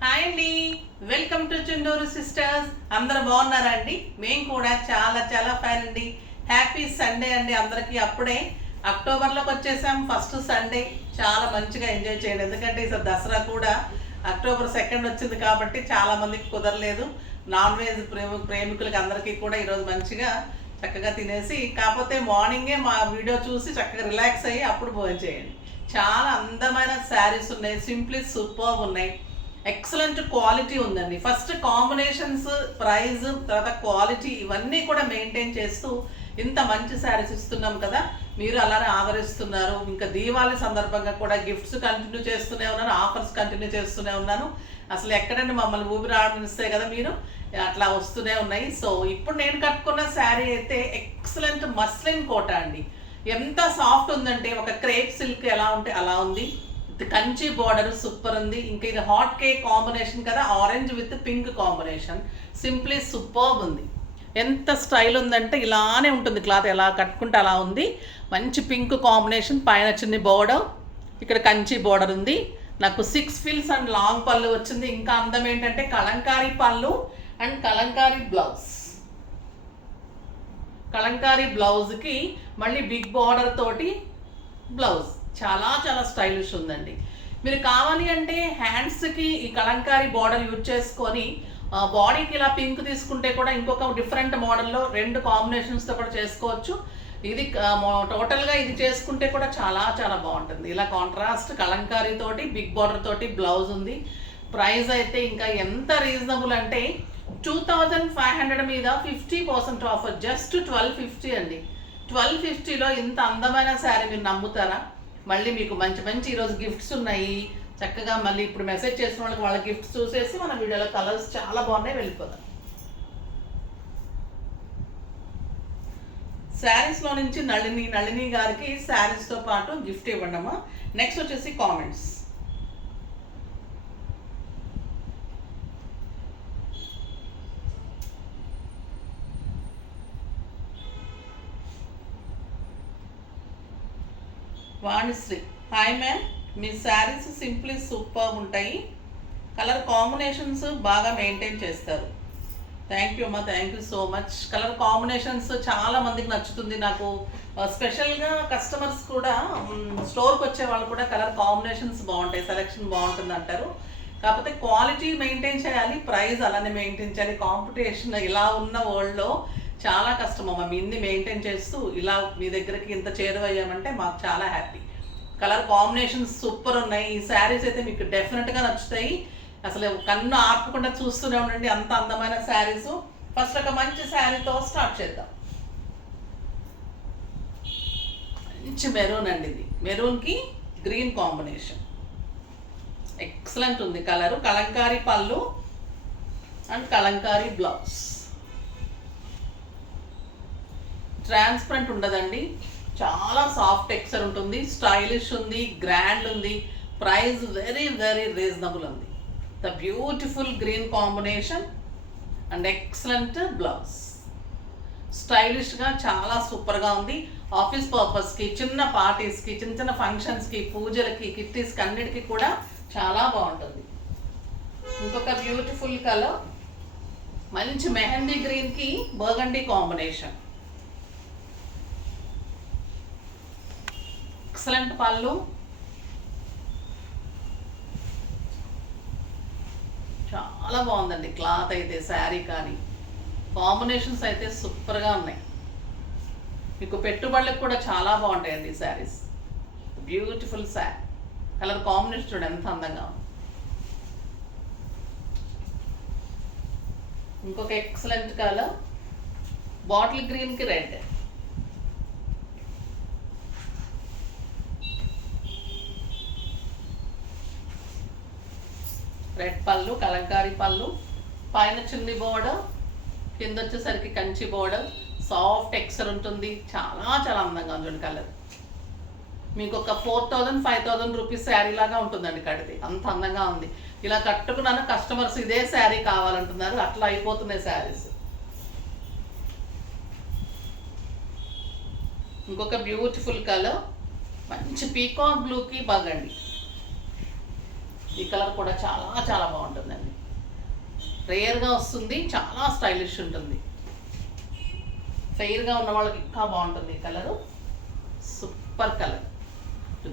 Hi అండి, welcome to Chunduru sisters. అందరు బాగున్నారా అండి? మేము కూడా చాలా చాలా ఫైన్ అండి. హ్యాపీ సండే అండి అందరికీ. అప్పుడే అక్టోబర్లోకి వచ్చేసాం. ఫస్ట్ సండే చాలా మంచిగా ఎంజాయ్ చేయండి. ఎందుకంటే ఈసారి దసరా కూడా అక్టోబర్ 2 వచ్చింది కాబట్టి చాలా మందికి కుదరలేదు. నాన్ వెజ్ ప్రేమికులకి అందరికీ కూడా ఈరోజు మంచిగా చక్కగా తినేసి, కాకపోతే మార్నింగే మా వీడియో చూసి చక్కగా రిలాక్స్ అయ్యి అప్పుడు భోజనం చేయండి. చాలా అందమైన శారీస్ ఉన్నాయి, సింప్లీ సూపర్ ఉన్నాయి, ఎక్సలెంట్ క్వాలిటీ ఉందండి. ఫస్ట్ కాంబినేషన్స్, ప్రైస్, తర్వాత క్వాలిటీ ఇవన్నీ కూడా మెయింటైన్ చేస్తూ ఇంత మంచి శారీస్ ఇస్తున్నాం కదా. మీరు అలానే ఆదరిస్తున్నారు. ఇంకా దీపావళి సందర్భంగా కూడా గిఫ్ట్స్ కంటిన్యూ చేస్తూనే ఉన్నాను, ఆఫర్స్ కంటిన్యూ చేస్తూనే ఉన్నాను. అసలు ఎక్కడండి మమ్మల్ని ఊపిరి ఆడనిస్తే కదా మీరు, అట్లా వస్తూనే ఉన్నాయి. సో ఇప్పుడు నేను కట్టుకున్న శారీ అయితే ఎక్సలెంట్ మస్లిన్ కోట అండి. ఎంత సాఫ్ట్ ఉందంటే ఒక క్రేప్ సిల్క్ ఎలా ఉంటే అలా ఉంది. కంచి బార్డర్ సూపర్ ఉంది. ఇంకా ఇది హాట్ కేక్ కాంబినేషన్ కదా, orange with pink combination, simply superb ఉంది. ఎంత స్టైల్ ఉందంటే ఇలానే ఉంటుంది క్లాత్, ఎలా కట్టుకుంటే అలా ఉంది. మంచి పింక్ కాంబినేషన్, పైన చిన్న బోర్డర్, ఇక్కడ కంచి బోర్డర్ ఉంది. నాకు 6 ఫిల్స్ అండ్ లాంగ్ పళ్ళు వచ్చింది. ఇంకా అందం ఏంటంటే కలంకారీ పళ్ళు అండ్ కలంకారీ బ్లౌజ్. కలంకారీ బ్లౌజ్కి మళ్ళీ బిగ్ బార్డర్ తోటి బ్లౌజ్ చాలా చాలా స్టైలిష్ ఉందండి. మీరు కావాలి అంటే హ్యాండ్స్కి ఈ కలంకారీ బార్డర్ యూజ్ చేసుకొని బాడీకి ఇలా పింక్ తీసుకుంటే కూడా ఇంకొక డిఫరెంట్ మోడల్లో 2 కాంబినేషన్స్తో కూడా చేసుకోవచ్చు. ఇది టోటల్గా ఇది చేసుకుంటే కూడా చాలా చాలా బాగుంటుంది. ఇలా కాంట్రాస్ట్ కలంకారీ తోటి బిగ్ బార్డర్ తోటి బ్లౌజ్ ఉంది. ప్రైస్ అయితే ఇంకా ఎంత రీజనబుల్ అంటే 2500 మీద 50% ఆఫర్, జస్ట్ 1250 అండి. 1250లో ఇంత అందమైన శారీ మీరు నమ్ముతారా? మళ్ళీ మీకు మంచి మంచి ఈరోజు గిఫ్ట్స్ ఉన్నాయి. చక్కగా మళ్ళీ ఇప్పుడు మెసేజ్ చేసిన వాళ్ళకి వాళ్ళ గిఫ్ట్స్ చూసేసి మన వీడియోలో కలర్స్ చాలా బాగున్నాయి, వెళ్ళిపోదాం. శారీస్లో నుంచి నళిని గారికి శారీస్తో పాటు గిఫ్ట్ ఇవ్వండమ్మా. నెక్స్ట్ వచ్చేసి కామెంట్స్. వాణిశ్రీ, హాయ్ మ్యామ్, మీ శారీస్ సింప్లీ సూపర్ ఉంటాయి, కలర్ కాంబినేషన్స్ బాగా మెయింటైన్ చేస్తారు. థ్యాంక్ యూ అమ్మా, thank you so much. Colour combinations చాలా మందికి నచ్చుతుంది. నాకు స్పెషల్గా కస్టమర్స్ కూడా స్టోర్కి వచ్చే వాళ్ళు కూడా కలర్ కాంబినేషన్స్ బాగుంటాయి, సెలెక్షన్ బాగుంటుంది అంటారు. కాకపోతే క్వాలిటీ మెయింటైన్ చేయాలి, ప్రైస్ అలానే మెయింటైన్ చేయాలి. కాంపిటీషన్ ఇలా ఉన్న వరల్డ్లో చాలా కష్టం అమ్మ. మీ ఇన్ని మెయింటైన్ చేస్తూ ఇలా మీ దగ్గరికి ఇంత చేరువయ్యామంటే మాకు చాలా హ్యాపీ. కలర్ కాంబినేషన్స్ సూపర్ ఉన్నాయి. ఈ శారీస్ అయితే మీకు డెఫినెట్గా నచ్చుతాయి. అసలు కన్ను ఆర్పకుండా చూస్తూనే ఉండండి, అంత అందమైన శారీస్. ఫస్ట్ ఒక మంచి శారీతో స్టార్ట్ చేద్దాం. మంచి మెరూన్ అండి, ఇది మెరూన్కి గ్రీన్ కాంబినేషన్, ఎక్సలెంట్ ఉంది కలరు. కలంకారీ పళ్ళు అండ్ కలంకారీ బ్లౌజ్. ట్రాన్స్పరెంట్ ఉండదండి, చాలా సాఫ్ట్ టెక్స్చర్ ఉంటుంది, స్టైలిష్ ఉంది, గ్రాండ్ ఉంది. ప్రైస్ వెరీ వెరీ రీజనబుల్ ఉంది. The beautiful green combination and excellent blouse. స్టైలిష్గా చాలా సూపర్గా ఉంది. ఆఫీస్ పర్పస్కి, చిన్న పార్టీస్కి, చిన్న చిన్న ఫంక్షన్స్కి, పూజలకి, కిట్టీస్కి అన్నిటికీ కూడా చాలా బాగుంటుంది. ఇంకొక బ్యూటిఫుల్ కలర్, మంచి మెహందీ గ్రీన్కి బర్గండీ కాంబినేషన్. ఎక్సలెంట్ పళ్ళు, చాలా బాగుందండి క్లాత్ అయితే, శారీ కానీ కాంబినేషన్స్ అయితే సూపర్గా ఉన్నాయి. మీకు పెట్టుబడులకు కూడా చాలా బాగుంటాయండి ఈ saris. Beautiful sari, colour combination చూడండి ఎంత అందంగా ఉంది. ఇంకొక ఎక్సలెంట్ కలర్, బాటిల్ గ్రీన్కి రెడ్. రెడ్ పళ్ళు, కలంకారీ పళ్ళు, పైన చున్నీ బోర్డర్, కింద వచ్చేసరికి కంచి బోర్డర్, సాఫ్ట్ టెక్స్చర్ ఉంటుంది. చాలా చాలా అందంగా ఉంది కలర్. మీకు ఒక 4000-5000 రూపీస్ శారీ లాగా ఉంటుందండి కడితే, అంత అందంగా ఉంది. ఇలా కట్టుకున్నాను, కస్టమర్స్ ఇదే శారీ కావాలంటున్నారు, అట్లా అయిపోతున్నాయి శారీస్. ఇంకొక బ్యూటిఫుల్ కలర్, మంచి పీకాక్ బ్లూకి బగండి. ఈ కలర్ కూడా చాలా చాలా బాగుంటుందండి. రేర్గా వస్తుంది, చాలా స్టైలిష్ ఉంటుంది. ఫెయిర్గా ఉన్న వాళ్ళకి ఇంకా బాగుంటుంది ఈ colour. Super colour,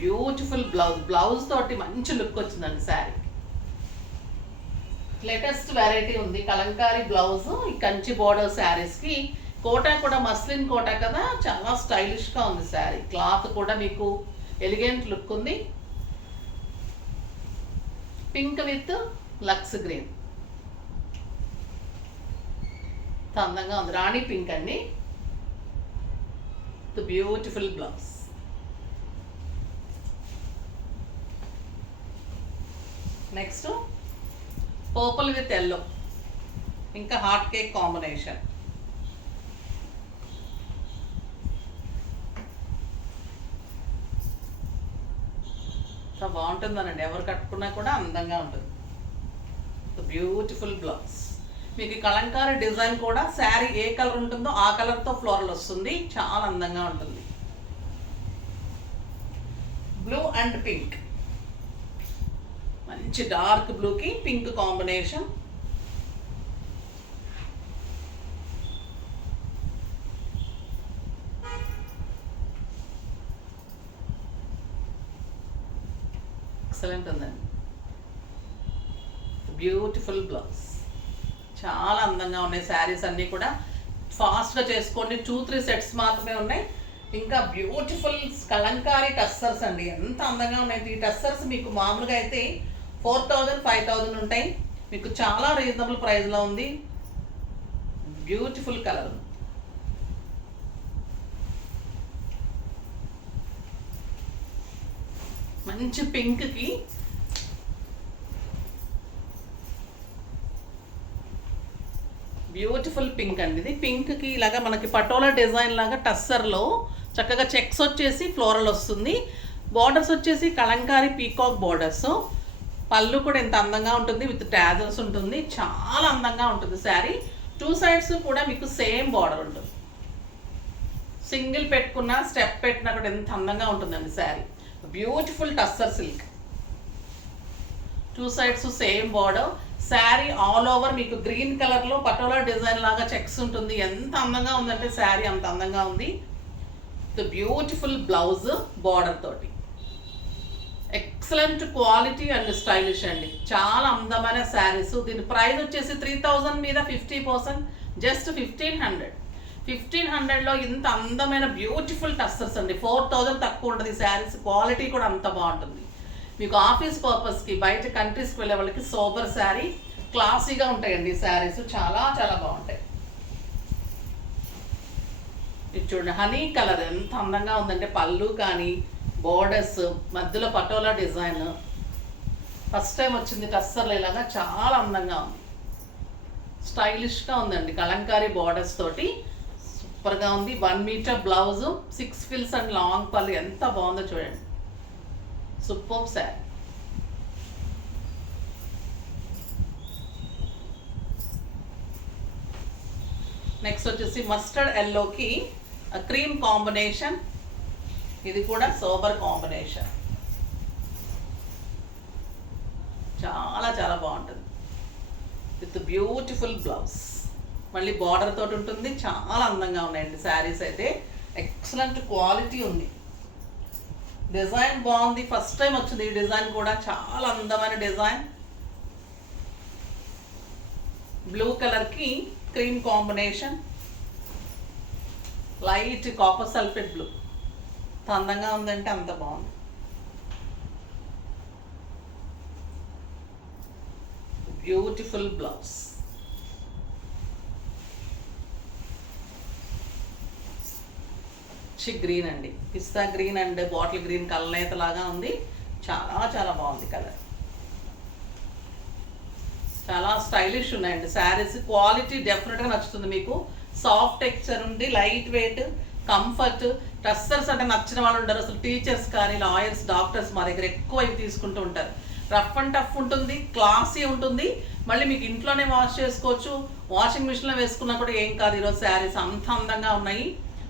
beautiful blouse తోటి మంచి లుక్ వచ్చిందండి శారీ. లేటెస్ట్ వెరైటీ ఉంది కలంకారీ బ్లౌజ్. ఈ కంచి బోర్డర్ శారీస్కి కోటా కూడా మస్లిన్ కోటా కదా, చాలా స్టైలిష్గా ఉంది శారీ. క్లాత్ కూడా మీకు ఎలిగెంట్ లుక్ ఉంది. పింక్ విత్ లక్స్ గ్రీన్ అందంగా ఉంది. రాణి పింక్ అండి. The beautiful blouse. Next purple with yellow, ఇంకా హాట్ కేక్ కాంబినేషన్. బాగుంటుందనండి, ఎవరు కట్టుకున్నా కూడా అందంగా ఉంటుంది. Beautiful blouse. మీకు కలంకారీ డిజైన్ కూడా శారీ ఏ కలర్ ఉంటుందో ఆ కలర్తో ఫ్లోరల్ వస్తుంది, చాలా అందంగా ఉంటుంది. బ్లూ అండ్ పింక్, మంచి డార్క్ బ్లూకి పింక్ కాంబినేషన్. ఎక్సలెంట్ ఉందండి. Beautiful blouse. చాలా అందంగా ఉన్నాయి శారీస్ అన్నీ కూడా. ఫాస్ట్గా చేసుకోండి, 2-3 సెట్స్ మాత్రమే ఉన్నాయి. ఇంకా బ్యూటిఫుల్ కలంకారీ టస్సర్స్ అండి, ఎంత అందంగా ఉన్నాయి. ఈ టస్సర్స్ మీకు మామూలుగా అయితే 4000-5000 ఉంటాయి, మీకు చాలా రీజనబుల్ ప్రైస్లో ఉంది. Beautiful colour. మంచి పింక్కి బ్యూటిఫుల్ పింక్ అండి. ఇది పింక్కి ఇలాగా మనకి పటోలా డిజైన్ లాగా టస్సర్లో చక్కగా చెక్స్ వచ్చేసి ఫ్లోరల్ వస్తుంది. బార్డర్స్ వచ్చేసి కలంకారీ పీకాక్ బార్డర్స్. పళ్ళు కూడా ఎంత అందంగా ఉంటుంది, విత్ టాజల్స్ ఉంటుంది, చాలా అందంగా ఉంటుంది శారీ. 2 సైడ్స్ కూడా మీకు సేమ్ బార్డర్ ఉంటుంది. సింగిల్ పెట్టుకున్నా స్టెప్ పెట్టినా కూడా ఎంత అందంగా ఉంటుందండి sari. Beautiful tussar silk. 2 sides same border. Sari all over మీకు గ్రీన్ కలర్లో పటోలా డిజైన్ లాగా చెక్స్ ఉంటుంది. ఎంత అందంగా ఉందంటే శారీ అంత అందంగా ఉంది. ద బ్యూటిఫుల్ బ్లౌజ్ బార్డర్ తోటి. ఎక్సలెంట్ క్వాలిటీ అండ్ స్టైలిష్ అండి, చాలా అందమైన శారీస్. దీని ప్రైస్ వచ్చేసి 3000 మీద 50%, జస్ట్ 1500. 1500లో ఇంత అందమైన బ్యూటిఫుల్ టస్సర్స్ అండి. 4000 తక్కువ ఉంటుంది ఈ శారీస్. క్వాలిటీ కూడా అంత బాగుంటుంది. మీకు ఆఫీస్ పర్పస్కి బయట కంట్రీస్కి వెళ్ళే వాళ్ళకి సోబర్ శారీ, క్లాసీగా ఉంటాయండి ఈ శారీస్, చాలా చాలా బాగుంటాయి. ఇది చూడండి, హనీ కలర్ ఎంత అందంగా ఉందంటే పళ్ళు కానీ బోర్డర్స్ మధ్యలో పటోలా డిజైన్. ఫస్ట్ టైం వచ్చింది టస్సర్లు ఇలాగా, చాలా అందంగా ఉంది, స్టైలిష్గా ఉందండి. కలంకారీ బోర్డర్స్ తోటి సూపర్గా ఉంది. 1 మీటర్ బ్లౌజు, 6 ఫిల్స్ అండ్ లాంగ్ పళ్ళు, ఎంత బాగుందో చూడండి. Super sari. నెక్స్ట్ వచ్చేసి మస్టర్డ్ ఎల్లోకి క్రీమ్ కాంబినేషన్. ఇది కూడా సోబర్ కాంబినేషన్, చాలా చాలా బాగుంటుంది. విత్ బ్యూటిఫుల్ బ్లౌజ్, మళ్ళీ బార్డర్ తోటి ఉంటుంది. చాలా అందంగా ఉన్నాయండి శారీస్ అయితే. ఎక్సలెంట్ క్వాలిటీ ఉంది. డిజైన్ బాగుంది, ఫస్ట్ టైం వచ్చింది ఈ డిజైన్ కూడా, చాలా అందమైన డిజైన్. బ్లూ కలర్కి cream combination, light copper sulphate blue. ఎంత అందంగా ఉందంటే అంత బాగుంది. Beautiful blouse. గ్రీన్ అండి, పిస్తా గ్రీన్ అండ్ బాటిల్ గ్రీన్ కలనేత లాగా ఉంది. చాలా చాలా బాగుంది కలర్. చాలా స్టైలిష్ ఉన్నాయండి శారీస్. క్వాలిటీ డెఫినెట్గా నచ్చుతుంది మీకు. సాఫ్ట్ టెక్స్చర్ ఉంది, లైట్ వెయిట్, కంఫర్ట్. టస్సర్స్ అంటే నచ్చిన వాళ్ళు ఉండరు అసలు. టీచర్స్ కానీ లాయర్స్, డాక్టర్స్ మా దగ్గర ఎక్కువ ఇవి తీసుకుంటూ ఉంటారు. రఫ్ అండ్ టఫ్ ఉంటుంది, క్లాసీ ఉంటుంది. మళ్ళీ మీకు ఇంట్లోనే వాష్ చేసుకోవచ్చు, వాషింగ్ మిషన్లో వేసుకున్నా కూడా ఏం కాదు. ఈరోజు శారీస్ అంత అందంగా ఉన్నాయి.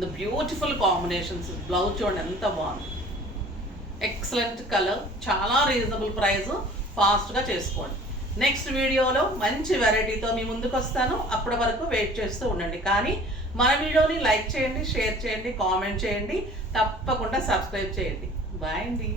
The beautiful combinations. బ్లౌజ్ చూడండి ఎంత బాగుంది, ఎక్సలెంట్ కలర్, చాలా రీజనబుల్ ప్రైస్. ఫాస్ట్గా చేసుకోండి. నెక్స్ట్ వీడియోలో మంచి వెరైటీతో మీ ముందుకు వస్తాను. అప్పటి వరకు వెయిట్ చేస్తూ ఉండండి. కానీ మన వీడియోని లైక్ చేయండి, షేర్ చేయండి, కామెంట్ చేయండి, తప్పకుండా సబ్స్క్రైబ్ చేయండి. బాయ్ అండి.